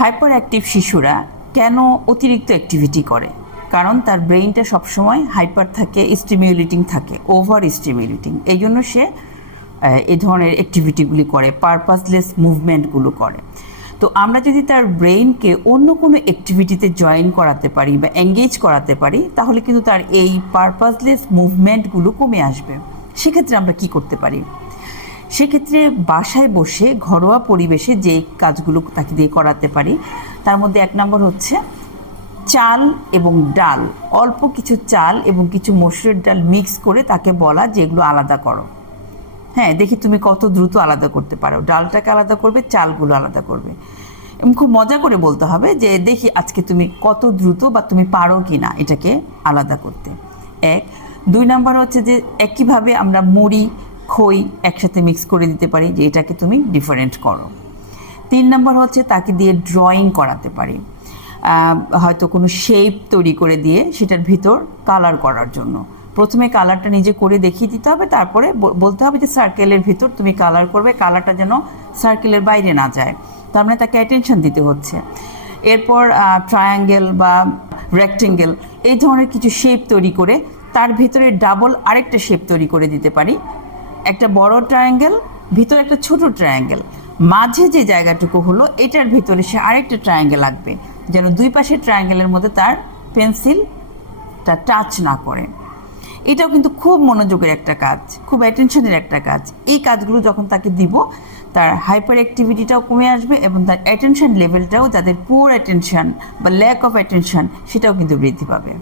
Hyper active শিশুরা কেন অতিরিক্ত অ্যাক্টিভিটি করে? কারণ তার ব্রেইনটা সবসময় হাইপার থাকে স্টিমিউলেটিং থাকে ওভার স্টিমিউলেটিং এই জন্য সে এই ধরনের অ্যাক্টিভিটিগুলি করে পারপাসলেস মুভমেন্টগুলো করে। তো আমরা যদি তার ব্রেইনকে অন্য কোনো অ্যাক্টিভিটিতে জয়েন করাতে পারি বা এঙ্গেজ করাতে পারি, তাহলে কিন্তু তার এই পারপাসলেস মুভমেন্টগুলো কমে আসবে। সেক্ষেত্রে আমরা কি করতে পারি? সেক্ষেত্রে বাসায় বসে ঘরোয়া পরিবেশে যে কাজগুলো তাকে দিয়ে করাতে পারি, তার মধ্যে এক নম্বর হচ্ছে চাল এবং ডাল। অল্প কিছু চাল এবং কিছু মসুরের ডাল মিক্স করে তাকে বলা যে এগুলো আলাদা করো। হ্যাঁ দেখি তুমি কত দ্রুত আলাদা করতে পারো। ডালটাকে আলাদা করবে, চালগুলো আলাদা করবে। এবং খুব মজা করে বলতে হবে যে দেখি আজকে তুমি কত দ্রুত বা তুমি পারো কি না এটাকে আলাদা করতে। এক। দুই নাম্বার হচ্ছে যে একইভাবে আমরা মুড়ি খই একসাথে মিক্স করে দিতে পারি যে এটাকে তুমি ডিফারেন্ট করো। তিন নম্বর হচ্ছে তাকে দিয়ে ড্রয়িং করাতে পারি। হয়তো কোনো শেপ তৈরি করে দিয়ে সেটার ভিতর কালার করার জন্য। প্রথমে কালারটা নিজে করে দেখিয়ে দিতে হবে, তারপরে বলতে হবে যে সার্কেলের ভিতর তুমি কালার করবে কালারটা যেন সার্কেলের বাইরে না যায়। তার মানে তাকে অ্যাটেনশন দিতে হচ্ছে। এরপর ট্রায়াঙ্গেল বা রেক্টেঙ্গেল এই ধরনের কিছু শেপ তৈরি করে তার ভিতরে ডাবল আরেকটা শেপ তৈরি করে দিতে পারি। একটা বড় ট্রায়াঙ্গেল ভিতরে একটা ছোট ট্রায়াঙ্গেল মাঝে যে জায়গাটুকু হলো, এটার ভিতরে সে আরেকটা ট্রায়াঙ্গেল আঁকবে, যেন দুই পাশের ট্রায়াঙ্গেলের মধ্যে তার পেন্সিলটা টাচ না করে। এটাও কিন্তু খুব মনোযোগের একটা কাজ, খুব অ্যাটেনশনের একটা কাজ। এই কাজগুলো যখন তাকে দিব, তার হাইপার অ্যাক্টিভিটিটাও কমে আসবে এবং তার অ্যাটেনশন লেভেলটাও যাদের পুয়ার অ্যাটেনশন বা ল্যাক অফ অ্যাটেনশন সেটাও কিন্তু বৃদ্ধি পাবে।